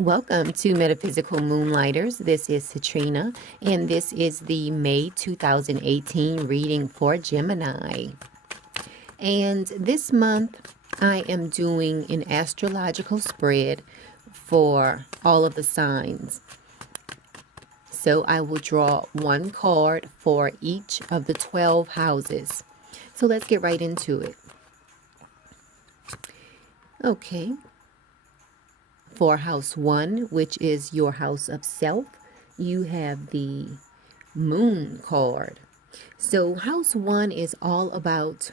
Welcome to Metaphysical Moonlighters. This is Citrina, and this is the May 2018 reading for Gemini. And this month, I am doing an astrological spread for all of the signs. So I will draw one card for each of the 12 houses. So let's get right into it. Okay. For house 1, which is your house of self, you have the moon card. So house 1 is all about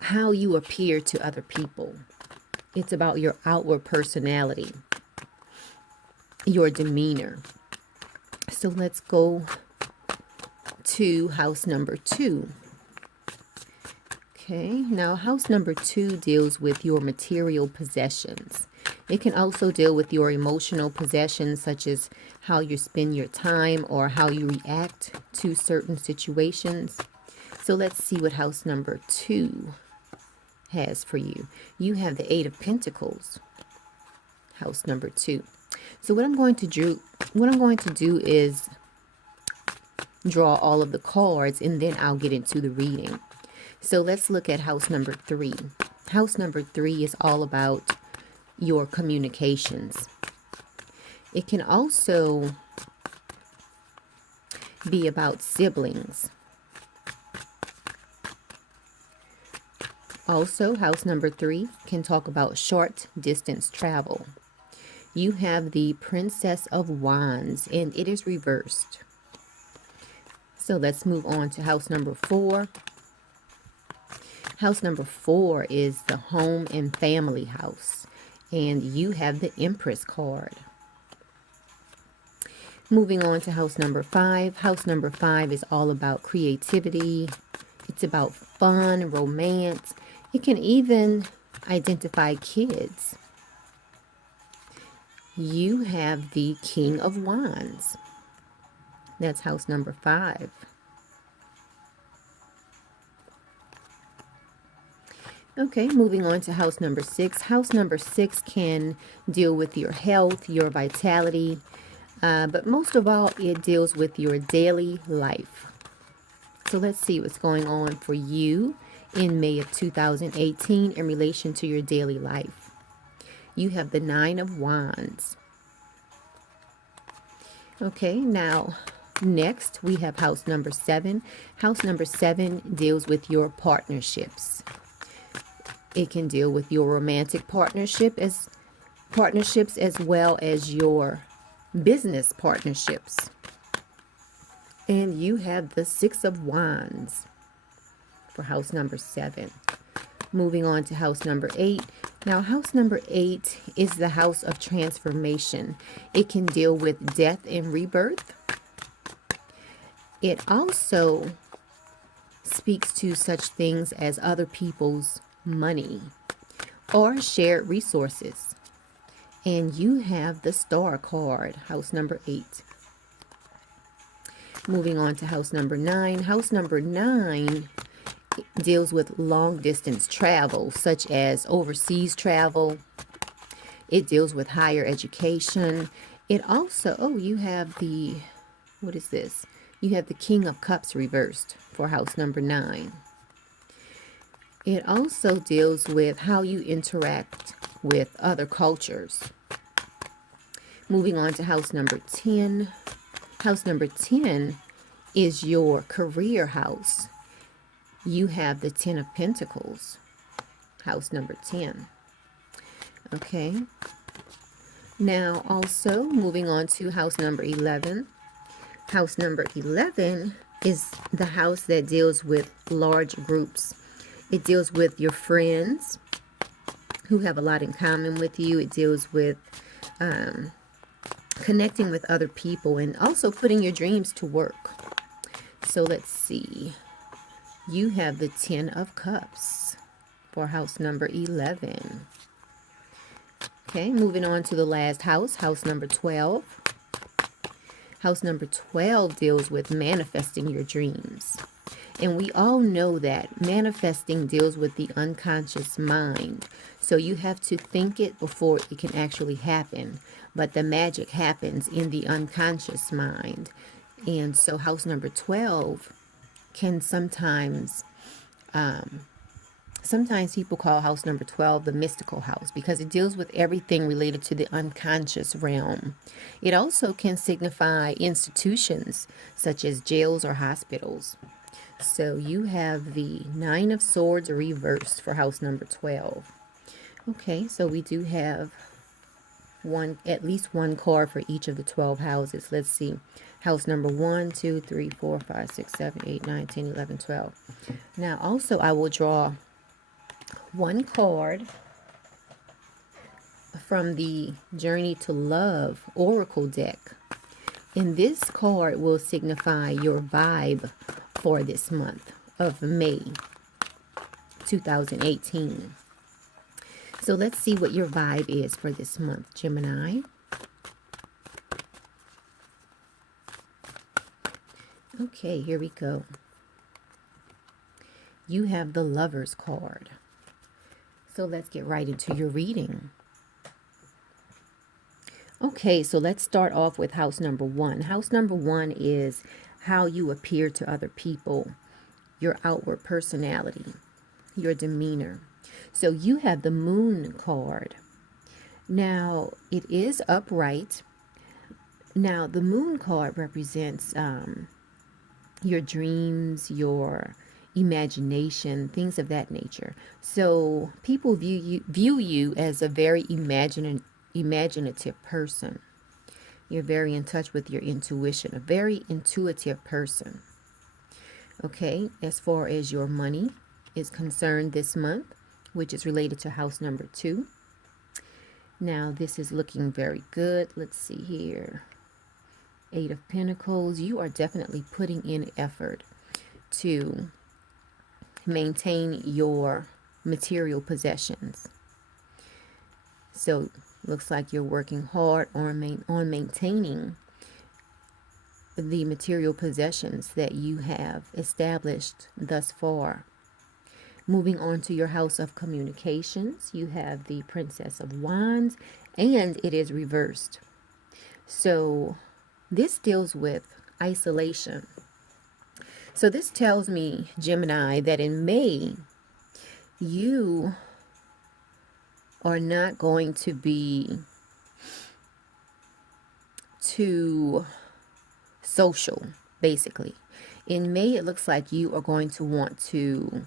how you appear to other people. It's about your outward personality, your demeanor. So let's go to house number 2. Okay, now house number 2 deals with your material possessions. It can also deal with your emotional possessions, such as how you spend your time or how you react to certain situations. So let's see what house number 2 has for you. You have the 8 of Pentacles, house number 2. So what I'm going to do is draw all of the cards, and then I'll get into the reading. So let's look at house number 3. House number 3 is all about your communications. It can also be about siblings. Also, house number 3 can talk about short distance travel. You have the Princess of Wands, and it is reversed. So let's move on to house number 4. House number 4 is the home and family house, and you have the Empress card. Moving on to house number 5. House number 5 is all about creativity. It's about fun, romance. It can even identify kids. You have the King of Wands. That's house number 5. Okay, moving on to house number 6. House number 6 can deal with your health, your vitality, but most of all, it deals with your daily life. So let's see what's going on for you in May of 2018 in relation to your daily life. You have the 9 of Wands. Okay, now next we have house number 7. House number 7 deals with your partnerships. It can deal with your romantic partnerships as well as your business partnerships. And you have the 6 of Wands for house number 7. Moving on to house number 8. Now, house number 8 is the house of transformation. It can deal with death and rebirth. It also speaks to such things as other people's money or shared resources. And you have the Star card, house number 8. Moving on to house number 9. House number 9 deals with long distance travel, such as overseas travel. It deals with higher education. It also, you have the, what is this? You have the King of Cups reversed for house number 9. It also deals with how you interact with other cultures. Moving on to house number 10. House number 10 is your career house. You have the 10 of Pentacles, house number 10. Okay. Now also moving on to house number 11. House number 11 is the house that deals with large groups. It deals with your friends who have a lot in common with you. It deals with connecting with other people and also putting your dreams to work. So let's see. You have the 10 of Cups for house number 11. Okay, moving on to the last house, house number 12. House number 12 deals with manifesting your dreams. And we all know that manifesting deals with the unconscious mind. So you have to think it before it can actually happen. But the magic happens in the unconscious mind. And so house number 12 can sometimes people call house number 12 the mystical house because it deals with everything related to the unconscious realm. It also can signify institutions such as jails or hospitals. So you have the Nine of Swords reversed for house number 12. Okay, so we do have at least one card for each of the 12 houses. Let's see. House number 1, 2, 3, 4, 5, 6, 7, 8, 9, 10, 11, 12. Now also I will draw one card from the Journey to Love Oracle deck. And this card will signify your vibe for this month of May 2018. So let's see what your vibe is for this month, Gemini. Okay, here we go. You have the Lover's card. So let's get right into your reading. Okay, so let's start off with house number 1. House number 1 is how you appear to other people, your outward personality, your demeanor. So you have the Moon card. Now, it is upright. Now, the Moon card represents your dreams, your imagination, things of that nature. So people view you as a very imaginative person. You're very in touch with your intuition, a very intuitive person. Okay, as far as your money is concerned this month, which is related to house number 2. Now this is looking very good. Let's see here. 8 of Pentacles. You are definitely putting in effort to maintain your material possessions. So looks like you're working hard on maintaining the material possessions that you have established thus far. Moving on to your house of communications, you have the Princess of Wands, and it is reversed. So this deals with isolation. So this tells me, Gemini, that in May, you are not going to be too social, basically. In May, it looks like you are going to want to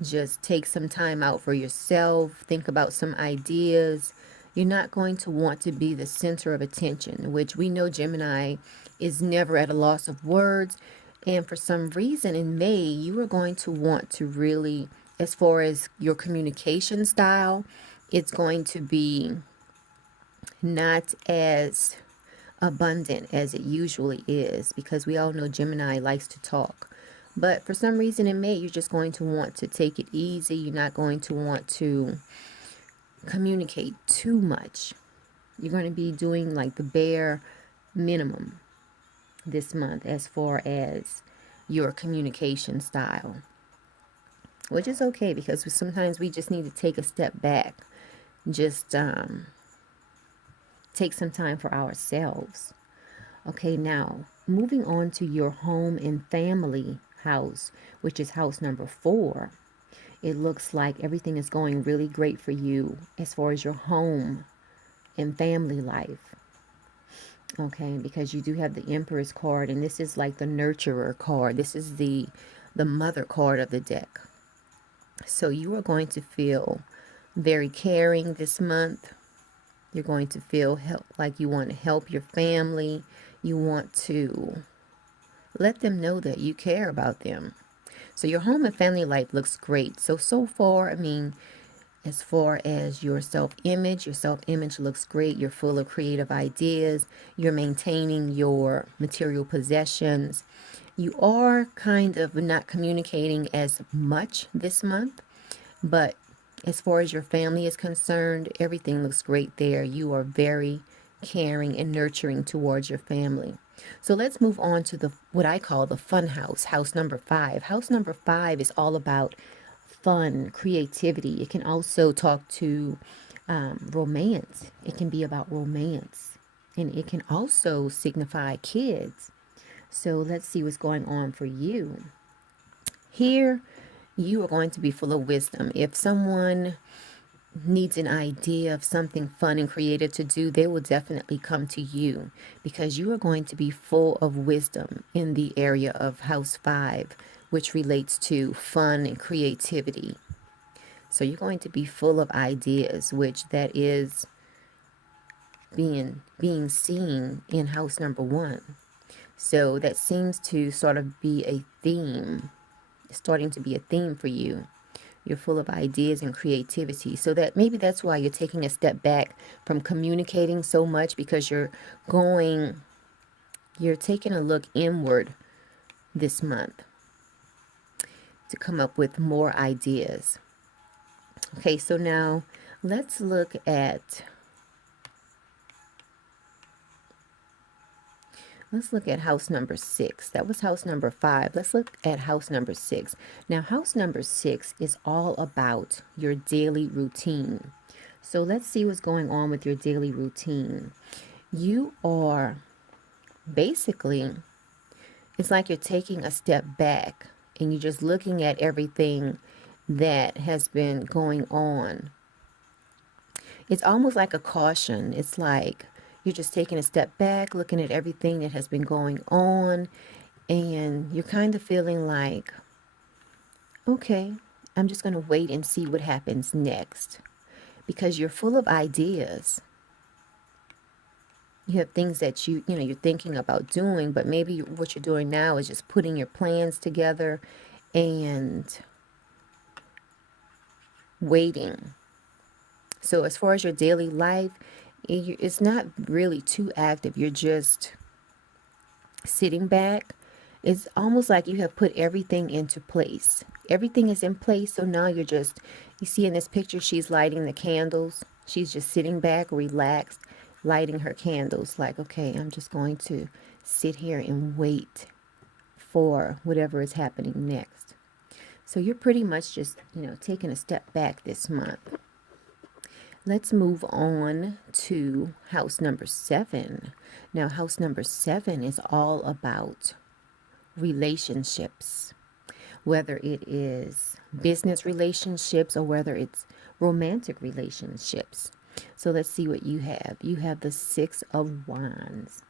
just take some time out for yourself, think about some ideas. You're not going to want to be the center of attention, which we know Gemini is never at a loss of words. And for some reason in May, you are going to want to really, as far as your communication style, it's going to be not as abundant as it usually is, because we all know Gemini likes to talk. But for some reason in May, you're just going to want to take it easy. You're not going to want to communicate too much. You're going to be doing like the bare minimum this month as far as your communication style, which is okay, because sometimes we just need to take a step back, just take some time for ourselves. Okay, now moving on to your home and family house, which is house number 4. It looks like everything is going really great for you as far as your home and family life. Okay, because you do have the Empress card, and this is like the nurturer card. This is the mother card of the deck. So you are going to feel very caring this month. You're going to feel like you want to help your family. You want to let them know that you care about them. So your home and family life looks great. So far, I mean, as far as your self-image looks great. You're full of creative ideas. You're maintaining your material possessions. You are kind of not communicating as much this month, but as far as your family is concerned, everything looks great there. You are very caring and nurturing towards your family. So let's move on to the what I call the fun house, house number 5. House number 5 is all about fun, creativity. It can also talk to romance. It can be about romance. And it can also signify kids. So let's see what's going on for you. Here, you are going to be full of wisdom. If someone needs an idea of something fun and creative to do, they will definitely come to you because you are going to be full of wisdom in the area of house 5, which relates to fun and creativity. So you're going to be full of ideas, which that is being seen in house number 1. So that seems to sort of be a theme, starting to be a theme for you. You're full of ideas and creativity. So that maybe that's why you're taking a step back from communicating so much, because you're taking a look inward this month to come up with more ideas. Okay, so now let's look at house number 6. That was house number 5. Let's look at house number 6. Now, house number 6 is all about your daily routine. So let's see what's going on with your daily routine. You are basically, it's like you're taking a step back and you're just looking at everything that has been going on. It's almost like a caution. It's like you're just taking a step back, looking at everything that has been going on, and you're kind of feeling like, okay, I'm just going to wait and see what happens next, because you're full of ideas. You have things that you're thinking about doing, but maybe what you're doing now is just putting your plans together and waiting. So as far as your daily life, it's not really too active. You're just sitting back. It's almost like you have put everything into place. Everything is in place. So now you see in this picture, she's lighting the candles. She's just sitting back, relaxed, lighting her candles. Like, okay, I'm just going to sit here and wait for whatever is happening next. So you're pretty much just, taking a step back this month. Let's move on to house number 7. Now, house number 7 is all about relationships, whether it is business relationships or whether it's romantic relationships. So let's see what you have. You have the 6 of Wands.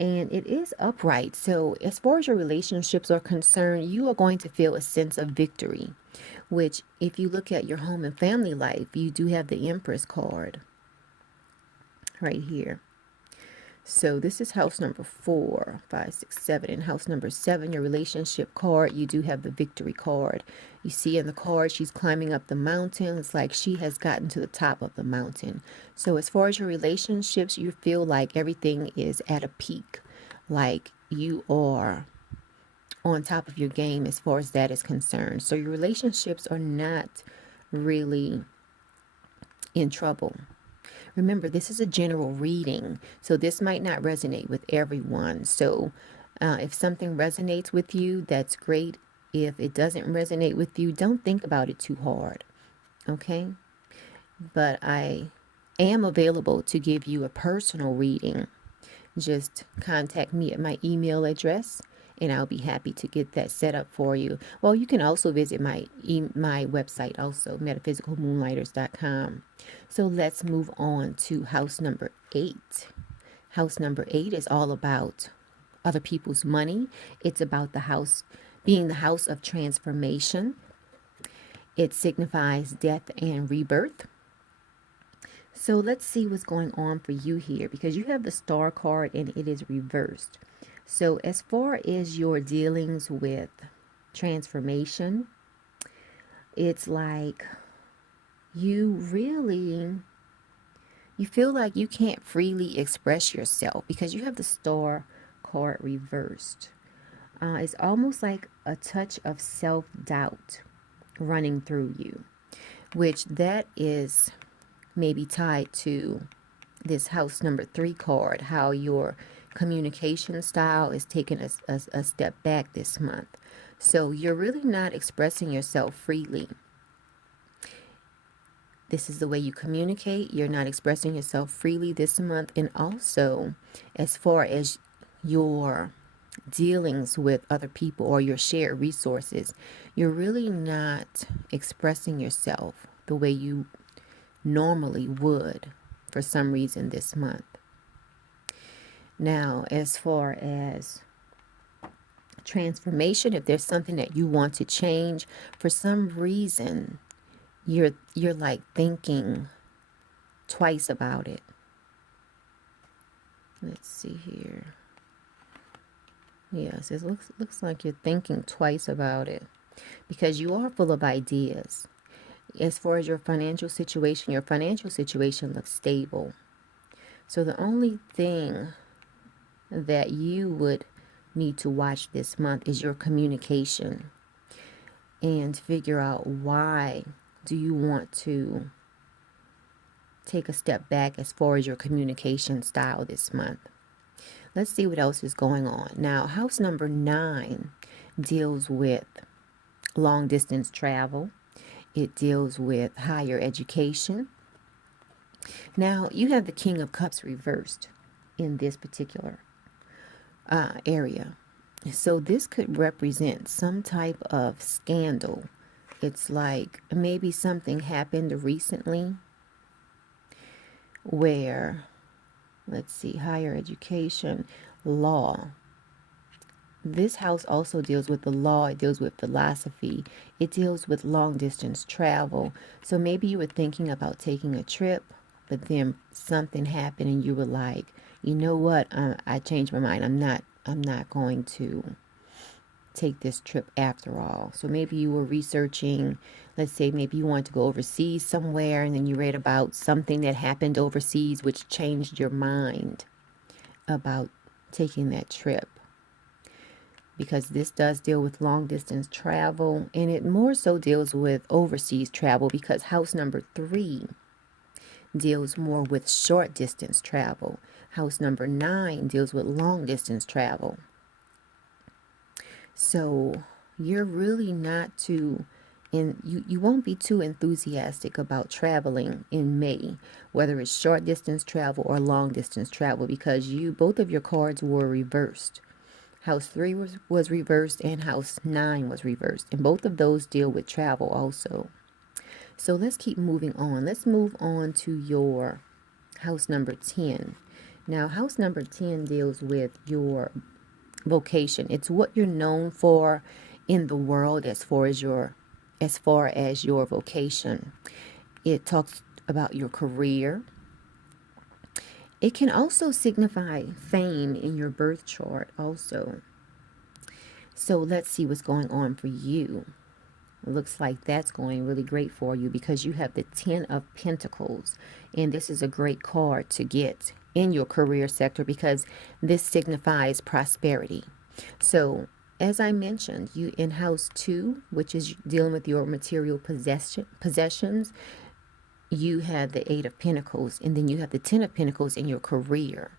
And it is upright. So as far as your relationships are concerned, you are going to feel a sense of victory, which if you look at your home and family life, you do have the Empress card right here. So this is house number 4, 5, 6, 7. In house number 7, your relationship card, you do have the victory card. You see in the card, she's climbing up the mountain. It's like she has gotten to the top of the mountain. So as far as your relationships, you feel like everything is at a peak. Like you are on top of your game as far as that is concerned. So your relationships are not really in trouble. Remember, this is a general reading, so this might not resonate with everyone. So if something resonates with you, that's great. If it doesn't resonate with you, don't think about it too hard, okay? But I am available to give you a personal reading. Just contact me at my email address, and I'll be happy to get that set up for you. Well, you can also visit my website also, metaphysicalmoonlighters.com. So let's move on to house number 8. House number 8 is all about other people's money. It's about the house being the house of transformation. It signifies death and rebirth. So let's see what's going on for you here, because you have the Star card and it is reversed. So as far as your dealings with transformation, it's like you feel like you can't freely express yourself because you have the Star card reversed. It's almost like a touch of self-doubt running through you, which that is maybe tied to this house number 3 card, how you're communication style is taking a step back this month. So you're really not expressing yourself freely. This is the way you communicate. You're not expressing yourself freely this month. And also, as far as your dealings with other people or your shared resources, you're really not expressing yourself the way you normally would for some reason this month. Now, as far as transformation, if there's something that you want to change, for some reason you're like thinking twice about it. Let's see here. Yes, it looks like you're thinking twice about it because you are full of ideas. As far as your financial situation looks stable. So the only thing that you would need to watch this month is your communication and figure out why do you want to take a step back as far as your communication style this month. Let's see what else is going on. Now, house number 9 deals with long distance travel. It deals with higher education. Now, you have the King of Cups reversed in this particular area. So this could represent some type of scandal. It's like maybe something happened recently where, let's see, higher education, law. This house also deals with the law. It deals with philosophy. It deals with long distance travel. So maybe you were thinking about taking a trip, but then something happened and you were like, you know what? I changed my mind. I'm not going to take this trip after all. So maybe you were researching, let's say maybe you wanted to go overseas somewhere and then you read about something that happened overseas which changed your mind about taking that trip. Because this does deal with long distance travel, and it more so deals with overseas travel because house number 3 deals more with short distance travel. House number 9 deals with long distance travel. So you're really not too, you won't be too enthusiastic about traveling in May, whether it's short distance travel or long distance travel, because both of your cards were reversed. House 3 was reversed and house 9 was reversed, and both of those deal with travel also. So let's keep moving on. Let's move on to your house number 10. Now, house number 10 deals with your vocation. It's what you're known for in the world as far as your vocation. It talks about your career. It can also signify fame in your birth chart also. So let's see what's going on for you. It looks like that's going really great for you because you have the 10 of Pentacles. And this is a great card to get in your career sector because this signifies prosperity. So as I mentioned, you in house 2, which is dealing with your material possessions, you have the 8 of Pentacles, and then you have the 10 of Pentacles in your career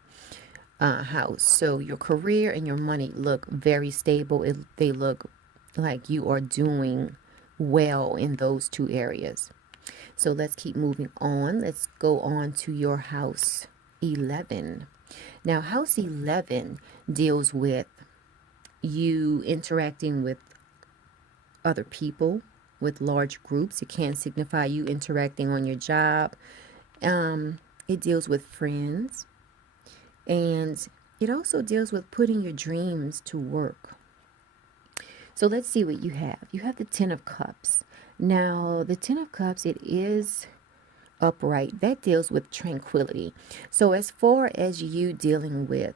house. So your career and your money look very stable. They look like you are doing well in those 2 areas. So let's keep moving on. Let's go on to your house 11. Now, house 11 deals with you interacting with other people, with large groups. It can signify you interacting on your job. It deals with friends. And it also deals with putting your dreams to work. So let's see what you have. You have the 10 of Cups. Now, the 10 of Cups, it is upright. That deals with tranquility. So as far as you dealing with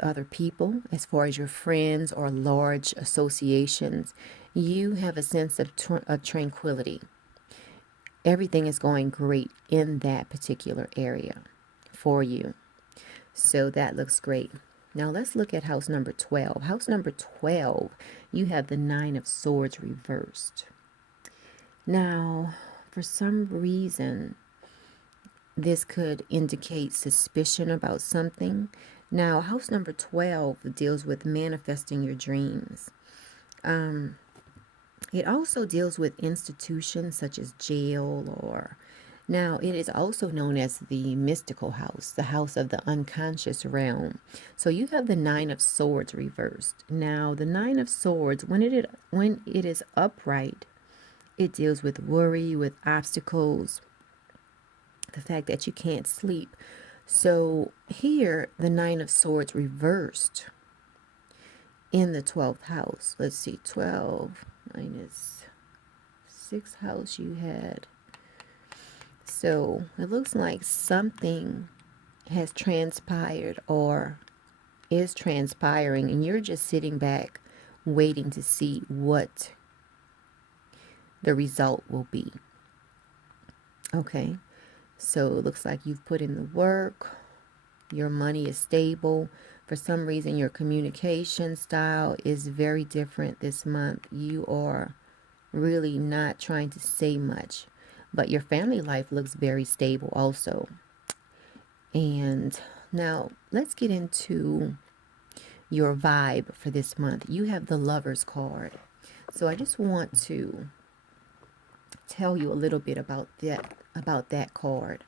other people, as far as your friends or large associations, you have a sense of tranquility. Everything is going great in that particular area for you. So that looks great. Now let's look at house number 12. House number 12, you have the 9 of Swords reversed. Now, for some reason, this could indicate suspicion about something. Now, house number 12 deals with manifesting your dreams. It also deals with institutions such as jail, or now it is also known as the mystical house, the house of the unconscious realm. So you have the Nine of Swords reversed. Now, the Nine of Swords, when it is upright, it deals with worry, with obstacles, the fact that you can't sleep. So here, the Nine of Swords reversed in the 12th house. Let's see, 12 minus 6th house you had. So it looks like something has transpired or is transpiring, and you're just sitting back waiting to see what the result will be. Okay, so it looks like you've put in the work. Your money is stable. For some reason, your communication style is very different this month. You are really not trying to say much, but your family life looks very stable also. And now let's get into your vibe for this month. You have the Lovers card. So I just want to tell you a little bit about that card,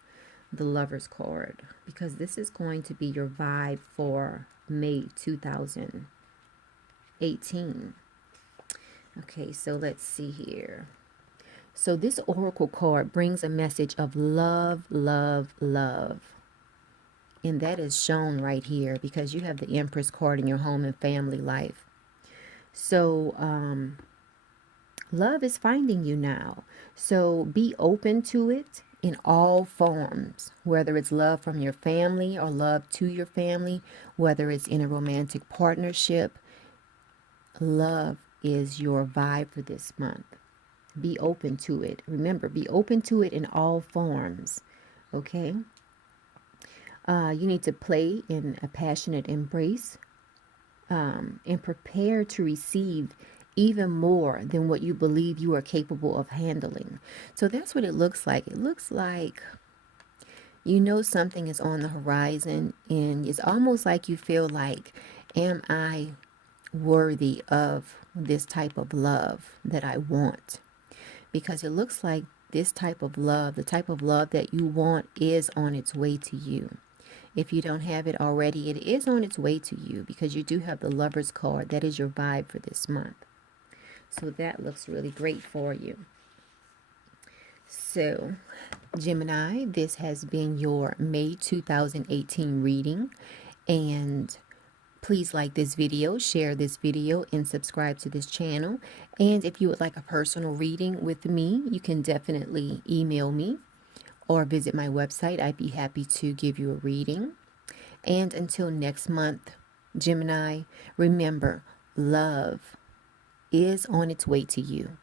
the Lovers card, because this is going to be your vibe for May 2018. Okay, so let's see here. So this oracle card brings a message of love, love, love. And that is shown right here because you have the Empress card in your home and family life. So love is finding you now. So be open to it in all forms, whether it's love from your family or love to your family, whether it's in a romantic partnership. Love is your vibe for this month. Be open to it. Remember, be open to it in all forms. Okay? You need to play in a passionate embrace and prepare to receive even more than what you believe you are capable of handling. So that's what it looks like. It looks like you know something is on the horizon, and it's almost like you feel like, am I worthy of this type of love that I want? Because it looks like this type of love, the type of love that you want, is on its way to you. If you don't have it already, it is on its way to you because you do have the Lovers card. That is your vibe for this month. So that looks really great for you. So, Gemini, this has been your May 2018 reading. And please like this video, share this video, and subscribe to this channel. And if you would like a personal reading with me, you can definitely email me or visit my website. I'd be happy to give you a reading. And until next month, Gemini, remember, love is on its way to you.